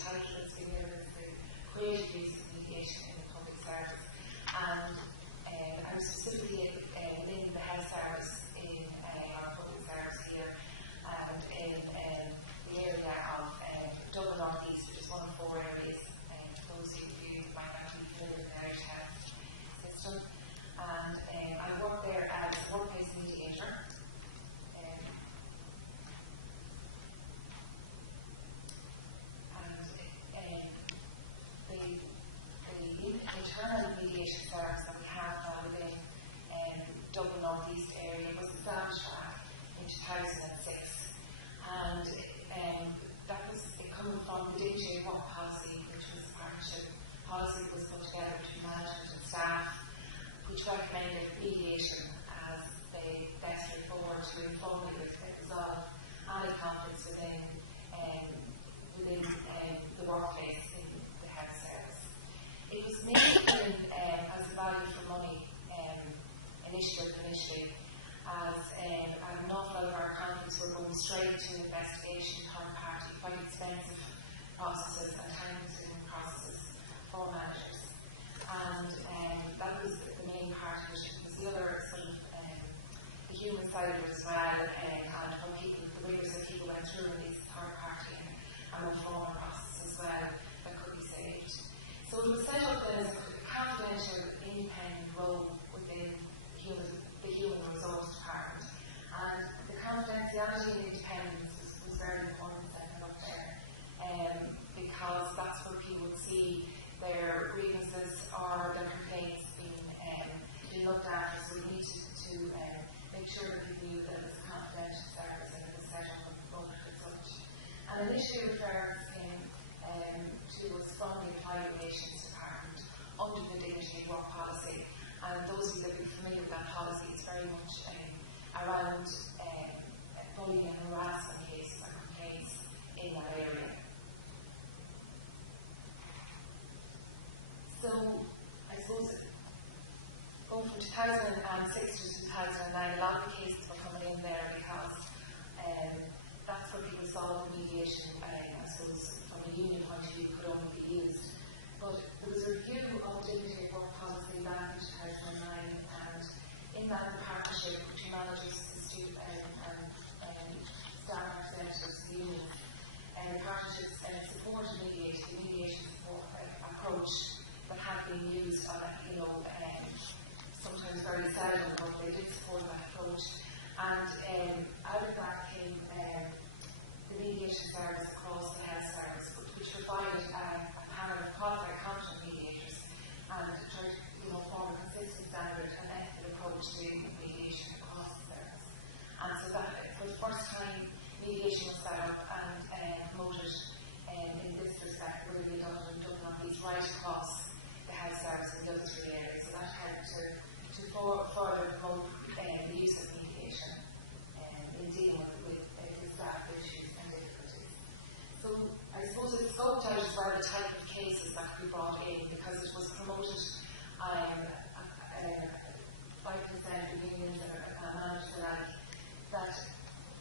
title that's been given is the Creative Use of Mediation in the Public Service. And I'm specifically within the health service in our public service here, and in the area of Dublin North East, which is one of 4 areas. Those who might not be familiar with the Irish health system. And I work there as a workplace mediator. The Internal Mediation Service that we have now within Dublin North East area was established back in 2006. And that was coming from the DG work policy, which was a partnership policy that was put together between management and staff, which recommended mediation as the best way forward to informally resolve any conflicts within the workplace in the health service. It was mainly given as a value for money initiative initially, as an awful lot of our conflicts were going straight to investigation, third party, quite expensive processes and time-consuming processes for managers. And that was the main part of it. It was the other sort of the human side of it as well, and how people, the rigors that people went through in these third party and reform processes as well that could be saved. So it was set up as a confidential, independent role within the human resource department. And the confidentiality and independence was very important setting up there, because that's where people would see their grievances or their complaints being looked after. So we needed to make sure that people knew that it was a confidential service and it was set up and voted as such. And initially refers to a strongly applied relations department under the dignity of work policy. And those of you that are familiar with that policy, it's very much around bullying and harassment cases and complaints in that area. So, I suppose, going from 2006 to 2009, a lot of the cases were coming in there because that's where people saw the mediation, I suppose, from a union point of view, could only be used. But there was a review of the dignity of work policy back in 2009, and in that partnership between managers and staff representatives of the union, the partnerships supported the mediation support approach that had been used on sometimes very seldom, but they did support that approach. And out of that came the mediation service across the health service, which provided a panel of qualified competent mediators and tried to form a consistent standard and ethical approach to mediation across the service. And so that, for the first time, mediation was set up and promoted in this respect, really adopted in Dublin North East right across the health service in the other 3 areas. So that helped to further promote the use of mediation in dealing with staff issues and difficulties. So I suppose it scoped out as well the type of cases that could be brought in, because it was promoted by consent of unions and managers alike that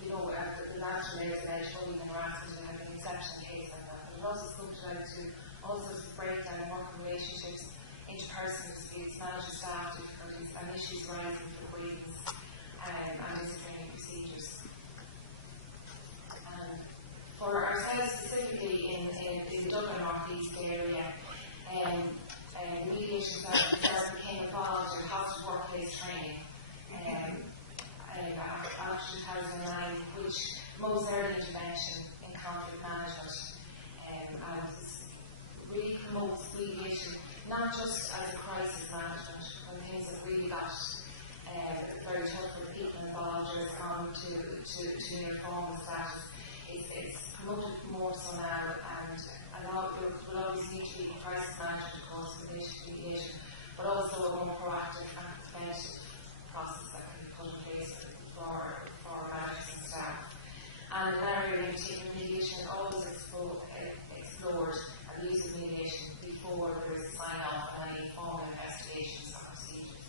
the last related alleged bullying and harassment would have an exceptional case like that. But it also scoped out to all sorts of breakdown in working relationships, interpersonal disputes, manager-staff difficulties, and issues arising from grievance and disciplinary procedures. For ourselves specifically in the Dublin North East area, the mediation service became involved in hostage workplace training after 2009, which promotes early intervention in conflict management, and really promotes mediation not just as a crisis management when things have really got very tough for the people involved or it's gone to near formal status. It's promoted more so now, and a lot of it will always need to be crisis management, of course, with mediation, but also a more proactive and preventive process that can be put in place for managers and staff. And in that area in particular, mediation is always explored and the use of mediation before there is a sign-off on any formal investigations or procedures.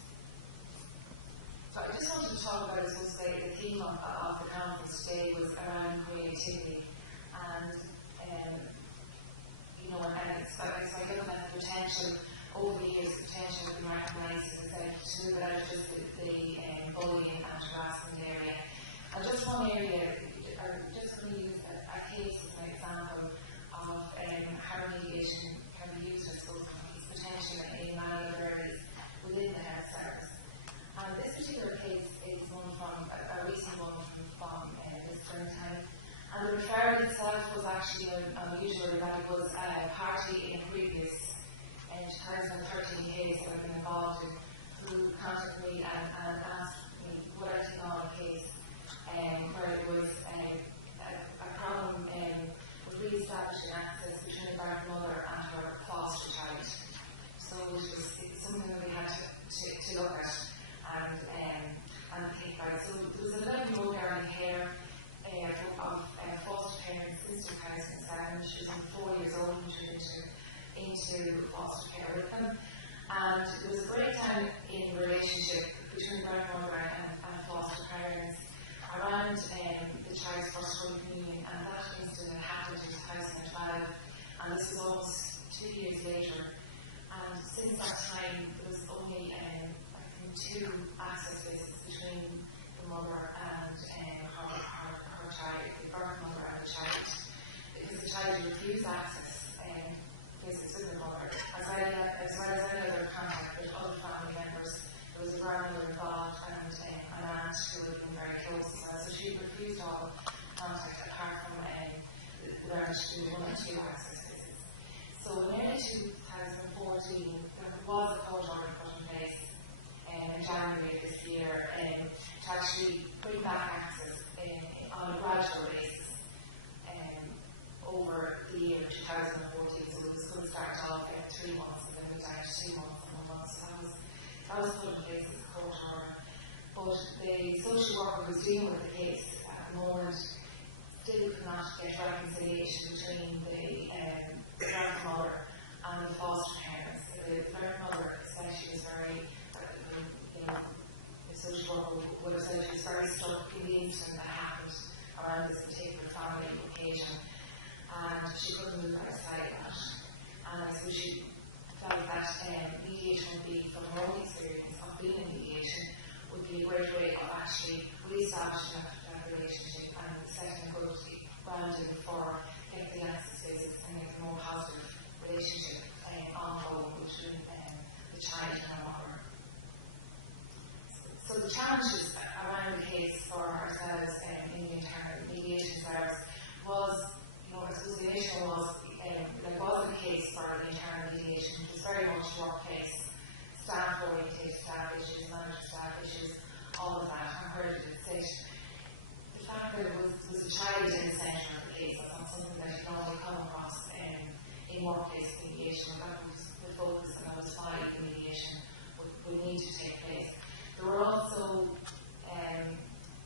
So I just wanted to talk about, I suppose, the theme of the conference today was around creativity. And and so I look at the potential over the years, the potential to be recognised as to move it out of just the bullying and harassment area. And just one area, just going to use a case as an example of how mediation can be used, I suppose, potentially in many other areas within the health service. And this particular case is one from a recent one from this springtime. And the referral itself was actually unusual in that it was a party in a previous 2013 case that I've been involved in, who contacted me and asked me would I take on a case where it was a problem with re-establishing access between a birth mother and her foster child. So it was something that we had to look at and think about. So there was a little more there on the care of foster parents since 2007. She was 4 years old when she went into foster care with them. And there was a breakdown in the relationship between birth mother and foster parents around the child's first Holy Communion, and that incident happened in 2012, and this was almost 2 years later. And since that time, there was only I think 2 access visits between the mother and her child, the birth mother and the child, because the child refused access visits with the mother, as well as any other contact with other family members. There was a grandmother involved and an aunt who had been very close as well, so she refused all contact apart from where she did 1 or 2 access visits. So in early 2014, there was a court order put in place in January of this year to actually bring back access on a gradual basis over the year 2014. So it was going to start off at 3 months and then we down to 2 months and 1 month. So that was put in place as a court order. But the social worker who's dealing with the case at the moment still could not get reconciliation between the grandmother and the foster parents. The grandmother especially was very, the social worker would have said she was very stuck in the incident that happened around this particular family occasion, and she couldn't move outside that. And I suppose she felt that mediation would be, from her own experience of being in mediation, would be a great way of actually re-establishing that relationship and setting a good grounding for getting the access visits and getting a more positive relationship ongoing between the child and her mother. So the challenges around the case for ourselves in the Internal Mediation Service was, I suppose the initial was, there wasn't a case for the internal mediation, which was very much workplace, staff-oriented staff issues, manager staff issues, all of that, and where did it sit? The fact that it was a child in the centre of the case, that's not something that you normally come across in workplace mediation, and that was the focus, and that was why the mediation would need to take place. There were also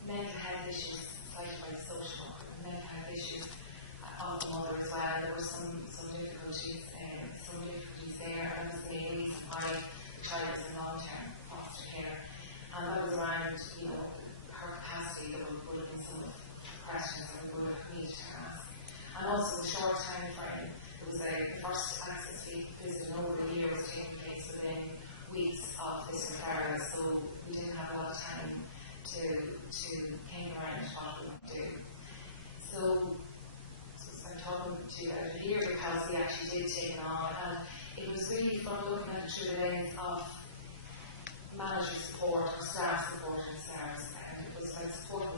mental health issues cited by the social worker, mental health issues of the mother as well. There were some difficulties there, and that was the reason why the child was in long-term foster care. And that was around, her capacity. There would have been some questions that we would have needed to ask. And also the short time frame. There was the first access visit over the year was taking place within weeks of this referral, so we didn't have a lot of time to think around what we would do. So I'm talking to you about it here because we actually did take it on, and it was really from looking at it through the lens of manager support or staff support in the service, and it was about supporting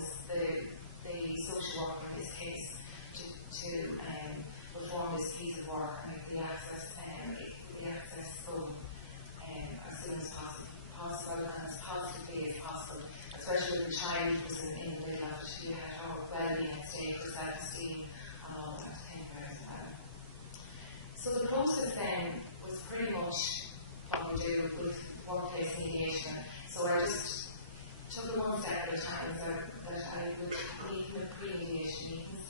the social worker in this case to perform this piece of work and get the access going as soon as possible and as positively as possible, especially when the child was in the middle of it. You had her well-being at stake, her self-esteem, and all that to think about as well. So the process then was pretty much what we do with workplace mediation. So I just took it one step at a time, so that I would meet with pre-mediation meetings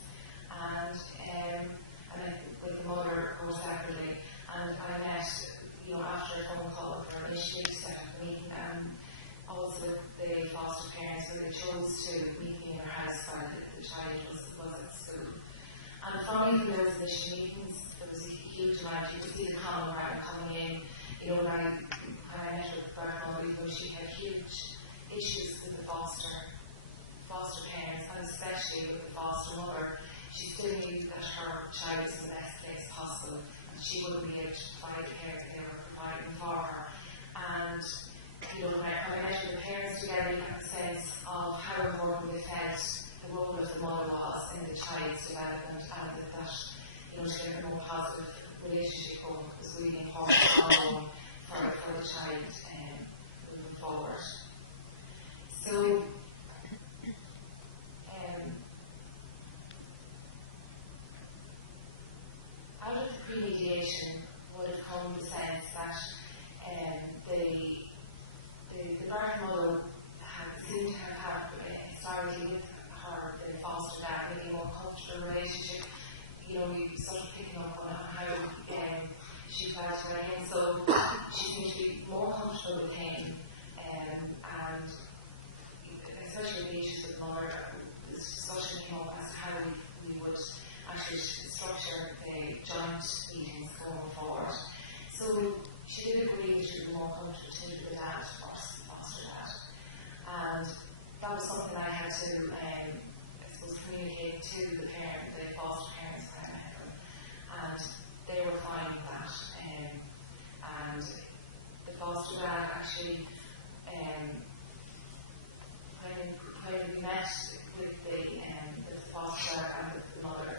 and with the mother more separately. And I met, after a phone call with her initially to set up a meeting, and also with the foster parents where they chose to meet me in their house while the child was at school. And from those initial meetings, there was a huge amount. You could see the common ground coming in. You know, when I met with grandmother, even though she had huge issues with the foster parents, and especially with the foster mother, she still knew that her child was in the best place possible, and she wouldn't be able to provide the care that they were providing for her. And you know, when I met with the parents together, you got the sense of how important they felt the role of the mother was in the child's development, and that you know, to get a more positive relationship home was really important for the child moving forward. So, out of the pre-mediation would have come the sense that the birth mother seemed to have started with the foster dad, making a more comfortable relationship. You know, we sort of picking up on how she felt about him. So she seemed to be more comfortable with him, and especially with the issues with the mother, this discussion came up as to how we would actually structure the joint meetings going forward. So she did agree that she would be more comfortable to the dad first, foster dad. And that was something I had to, I suppose, communicate to the foster parents when I met them. And they were fine with that. And the foster dad actually, when we met with the foster dad and the mother,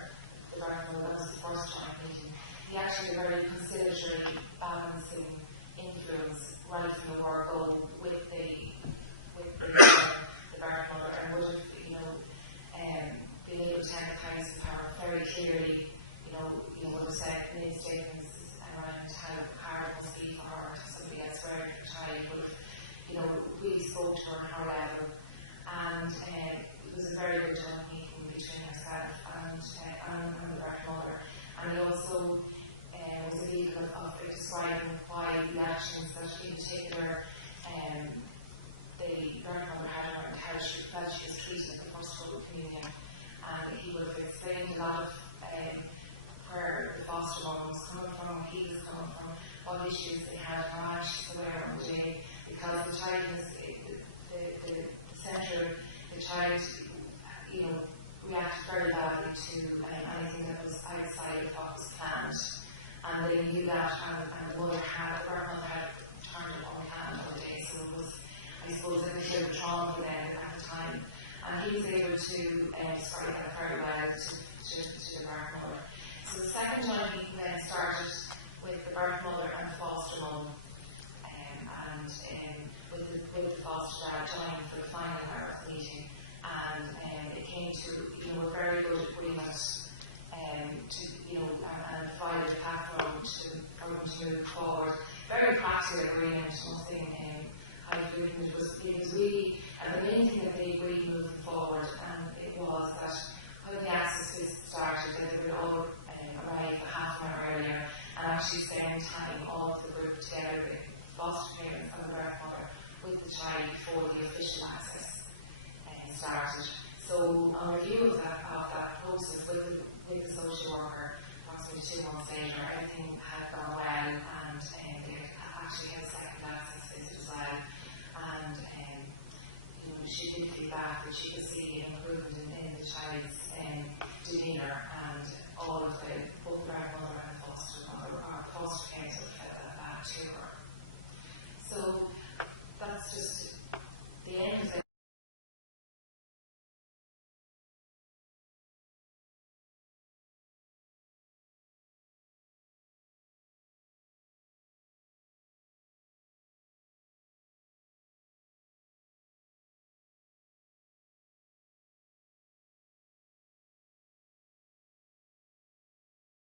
the birth mother, that was the first time meeting, he actually had a very conciliatory, balancing influence right from the word go with the birth mother, and would have, you know, been able to empathise with her very clearly, you know, would have said made statements around how hard it must be for her to somebody else where her child would have, you know, really spoke to her on her level. And it was a very good joint meeting between herself and the birth mother. And he also was a leader of describing why the actions that in particular the birth mother had around how she felt she was treated at the first Holy Communion. And he would have explained a lot of where the foster mom was coming from, where he was coming from, what issues they had, how she's aware of the day, because the child is the centre, the child, you know, reacted very badly to anything that was outside of what was planned. And they knew that, and the mother had, the birth mother had turned a long hand on the day, so it was, I suppose, a bit of trauma for them at the time. And he was able to describe that very well to the birth mother. So the second joint meeting then started with the birth mother and foster mum, and with the foster dad joining for the final hour of the meeting. And it came to, you know, a very good agreement to, you know, and provided a platform to move forward. Very practical agreement, nothing high agreement. It was really, and the main thing that they agreed moving forward, and it was that when the access visit started, that they would all arrive a half an hour earlier and actually spend time, all of the group together with foster parents and the birth mother with the child before the official access started. So on review of that process with the social worker, approximately 2 months later, everything had gone well, and they had actually had second access visit as well. And you know, she did feedback that she could see an improvement in the child's demeanour, and all of both grandmother and foster mother or foster parents would have fed that back to her. So